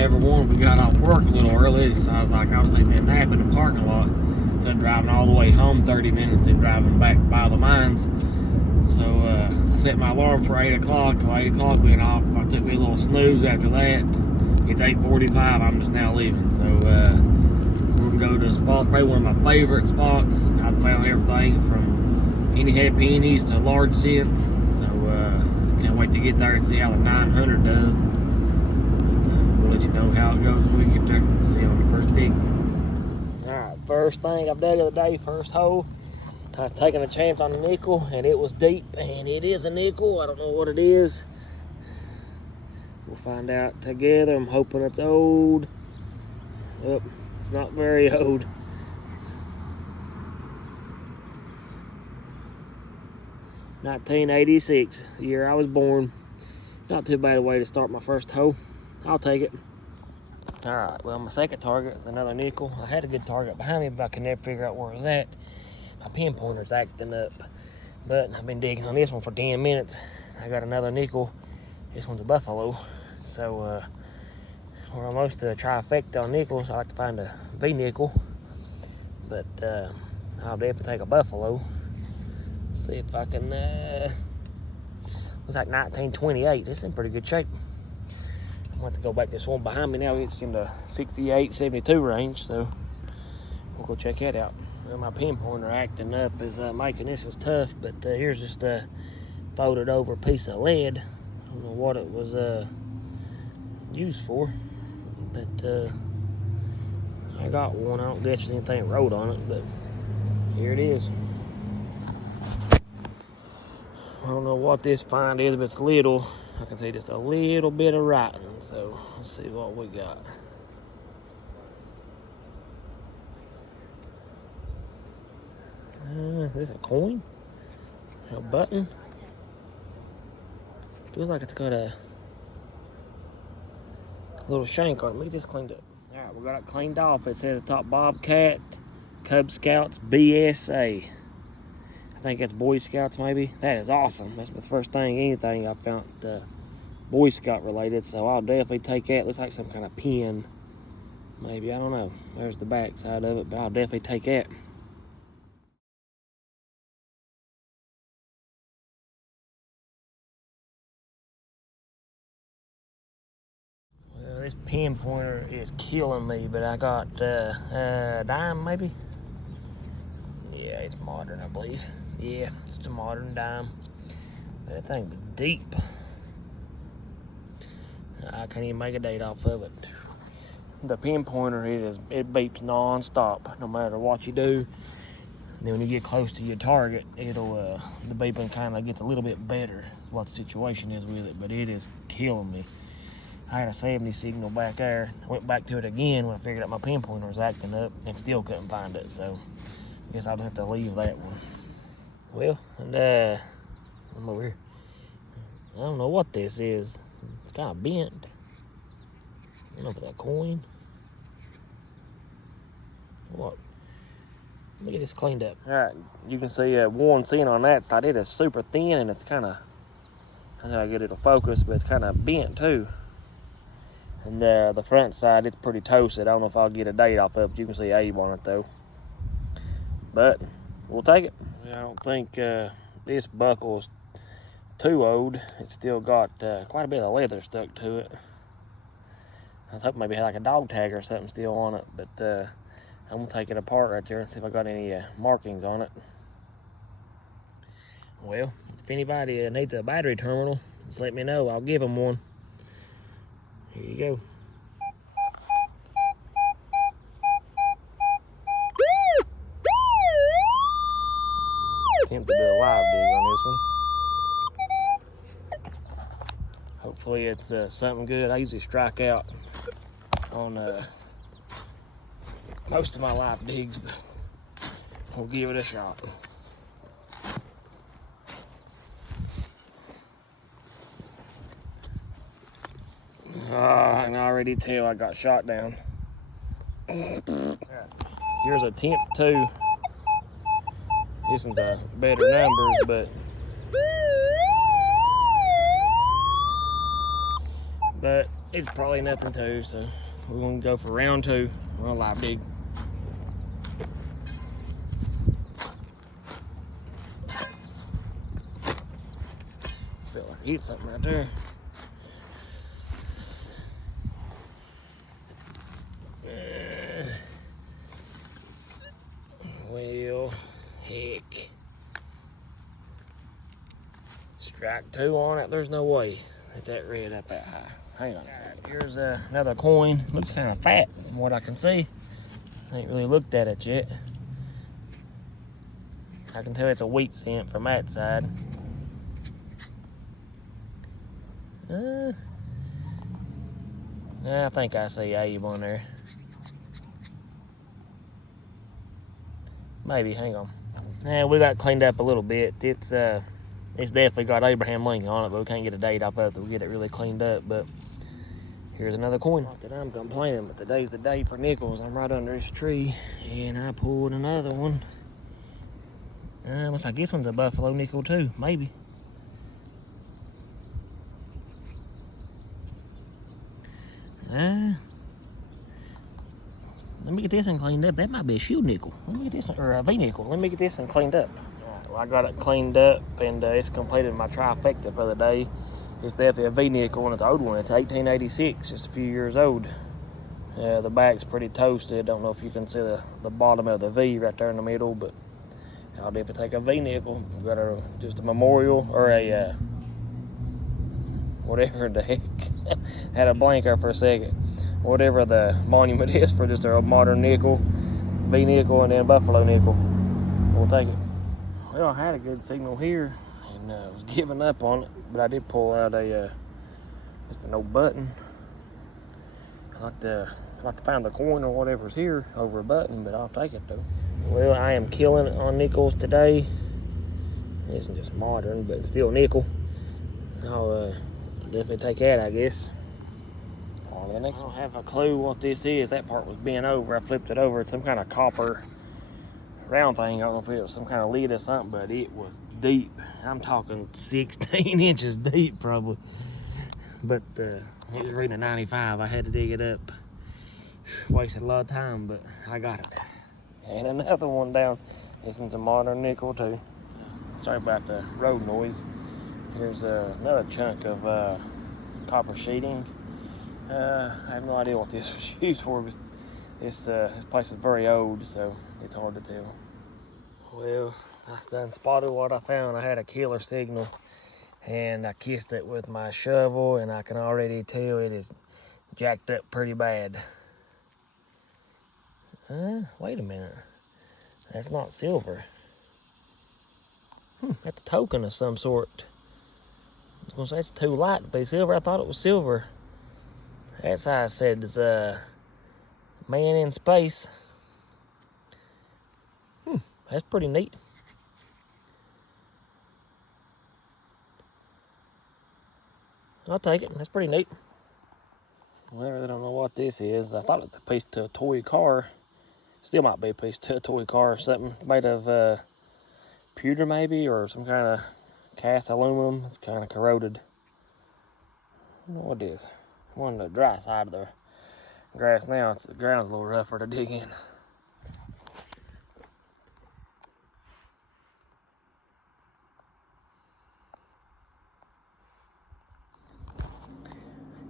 never won. We got off work a little early, so I was taking a nap in the parking lot instead of driving all the way home 30 minutes and driving back by the mines. So I set my alarm for 8 o'clock. Well, 8 o'clock went off. I took me a little snooze after that. It's 8:45. I'm just now leaving. So we're gonna go to a spot, probably one of my favorite spots. I've found everything from any head pennies to large cents. So can't wait to get there and see how the 900 does. We'll let you know how it goes when we get there. See you on the first dig. Alright, first thing I've dug of the day, first hole. I was taking a chance on a nickel, and it was deep, and it is a nickel. I don't know what it is. We'll find out together. I'm hoping it's old. Oh, it's not very old. $1986, the year I was born. Not too bad a way to start my first hole. I'll take it. All right, well, my second target is another nickel. I had a good target behind me, but I could never figure out where it was at. My pin pointer's acting up, but I've been digging on this one for 10 minutes. I got another nickel. This one's a buffalo. So we're almost to a trifecta on nickels. I like to find a V nickel, but I'll definitely take a buffalo. See if I can. Looks like 1928. This is in pretty good shape. I'm going to go back. This one behind me now, it's in the 68, 72 range, so we'll go check that out. Well, my pin pointer acting up is making this is tough, but here's just a folded over piece of lead. I don't know what it was used for, but I got one. I don't guess there's anything wrote on it, but here it is. I don't know what this find is, but it's little. I can see just a little bit of writing, so let's see what we got. Is this a coin? A button? Feels like it's got a little shank on it. Let me get this cleaned up. Alright, we got it cleaned off. It says top Bobcat, Cub Scouts, BSA. I think that's Boy Scouts maybe. That is awesome. That's the first thing, anything I found Boy Scout related, so I'll definitely take that. Looks like some kind of pin. Maybe, I don't know. There's the back side of it, but I'll definitely take that. This pin pointer is killing me, but I got dime maybe. Yeah, it's modern, I believe. Yeah, it's a modern dime. That thing was deep. I can't even make a date off of it. The pin pointer, it beeps non-stop, no matter what you do. And then when you get close to your target, it'll the beeping kind of gets a little bit better. What the situation is with it, but it is killing me. I had a 70 signal back there. I went back to it again when I figured out my pin pointer was acting up and still couldn't find it. So I guess I'll just have to leave that one. Well, and I'm over here. I don't know what this is. It's kind of bent. I don't know if it's a coin. What? Let me get this cleaned up. All right, you can see one scene on that side. It is super thin and it's kind of, I know I get it to focus, but it's kind of bent too. And the front side, it's pretty toasted. I don't know if I'll get a date off of it. You can see Abe on it though. But we'll take it. I don't think this buckle's too old. It's still got quite a bit of leather stuck to it. I was hoping maybe it had like a dog tag or something still on it, but I'm gonna take it apart right there and see if I got any markings on it. Well, if anybody needs a battery terminal, just let me know. I'll give them one. Here you go. Attempt to do a live dig on this one. Hopefully it's something good. I usually strike out on most of my live digs, but we'll give it a shot. I can already tell I got shot down. Here's attempt 2. This one's a better numbers, but it's probably nothing too, so we're gonna go for round 2. We're gonna lie big. Feel like I hit something right there. Well, heck. Strike 2 on it. There's no way that that red up that high. Hang on a second. Here's another coin. Looks kind of fat from what I can see. I ain't really looked at it yet. I can tell it's a wheat cent from that side. I think I see Abe on there. Maybe, hang on. Yeah, we got cleaned up a little bit. It's definitely got Abraham Lincoln on it, but we can't get a date off of it to get it really cleaned up. But here's another coin. Not that I'm complaining, but today's the day for nickels. I'm right under this tree, and I pulled another one. Looks like this one's a buffalo nickel too, maybe. Let me get this one cleaned up. That might be a shoe nickel. Let me get this one, or a V nickel. Let me get this one cleaned up. Alright, well, I got it cleaned up, and it's completed my trifecta for the day. It's definitely a V nickel, and it's an old one. It's 1886, just a few years old. The back's pretty toasted. Don't know if you can see the bottom of the V right there in the middle, but I'll definitely take a V nickel. Got just a memorial, or a whatever the heck. Had a blank there for a second. Whatever the monument is for just a modern nickel, V nickel, and then buffalo nickel. We'll take it. Well, I had a good signal here, and was giving up on it, but I did pull out just an old button. I like to find the coin or whatever's here over a button, but I'll take it though. Well, I am killing it on nickels today. This is just modern, but still nickel. I'll definitely take that, I guess. I don't have a clue what this is. That part was bent over. I flipped it over. It's some kind of copper round thing. I don't know if it was some kind of lid or something, but it was deep. I'm talking 16 inches deep probably. But it was reading a 95. I had to dig it up. Wasted a lot of time, but I got it. And another one down. This one's a modern nickel too. Sorry about the road noise. Here's another chunk of copper sheeting. I have no idea what this was used for. This place is very old, so it's hard to tell. Well, I done spotted what I found. I had a killer signal, and I kissed it with my shovel, and I can already tell it is jacked up pretty bad. Wait a minute. That's not silver. That's a token of some sort. I was gonna say it's too light to be silver. I thought it was silver. That's how I said it's a man in space. That's pretty neat. I'll take it. That's pretty neat. Well, I really don't know what this is. I thought it was a piece to a toy car. Still might be a piece to a toy car or something. Made of pewter maybe, or some kind of cast aluminum. It's kind of corroded. I don't know what it is. I'm on the dry side of the grass now. The ground's a little rougher to dig in.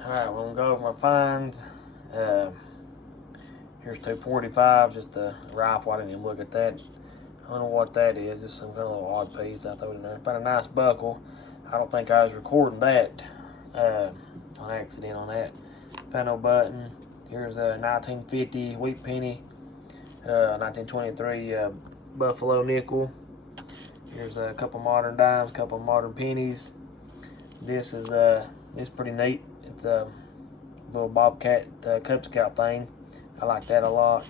Alright, we're gonna go over my finds. Here's 245, just a rifle. I didn't even look at that. I don't know what that is. Just some kind of little odd piece I threw in there. Found a nice buckle. I don't think I was recording that on accident on that. Found no button. Here's a 1950 wheat penny, 1923 buffalo nickel. Here's a couple modern dimes, a couple modern pennies. This is pretty neat. It's a little Bobcat Cub Scout thing. I like that a lot.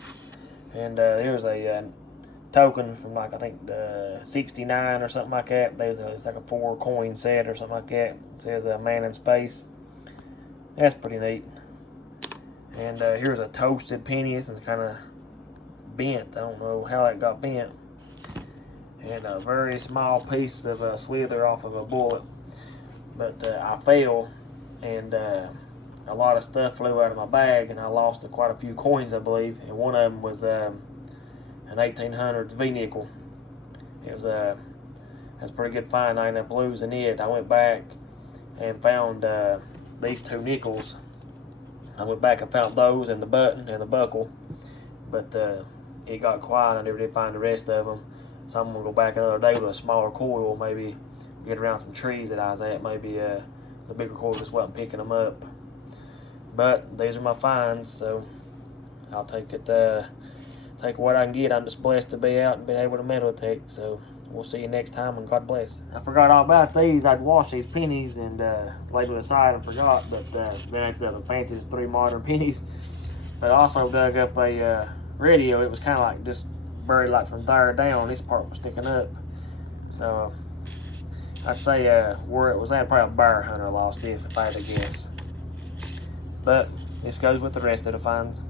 And here's a token from like I think 69 or something like that. It's like a 4 coin set or something like that. It says a man in space. That's pretty neat. And here's a toasted penny. This is kind of bent. I don't know how it got bent. And a very small piece of slither off of a bullet. But I fell, and a lot of stuff flew out of my bag, and I lost quite a few coins, I believe. And one of them was an 1800s V-nickel. It was that's a pretty good find. I ended up losing it. I went back and found these 2 nickels. I went back and found those and the button and the buckle, but it got quiet. I never did find the rest of them. So I'm gonna go back another day with a smaller coil, maybe get around some trees that I was at. Maybe the bigger coil just wasn't picking them up. But these are my finds, so I'll take it. Take what I can get. I'm just blessed to be out and being able to meditate. So we'll see you next time, and God bless. I forgot all about these. I'd washed these pennies and laid them aside and forgot, but they ain't the fanciest 3 modern pennies. But I also dug up a radio. It was kind of like just buried like from there down. This part was sticking up. So I'd say where it was at, probably a bear hunter lost this if I had to guess. But this goes with the rest of the finds.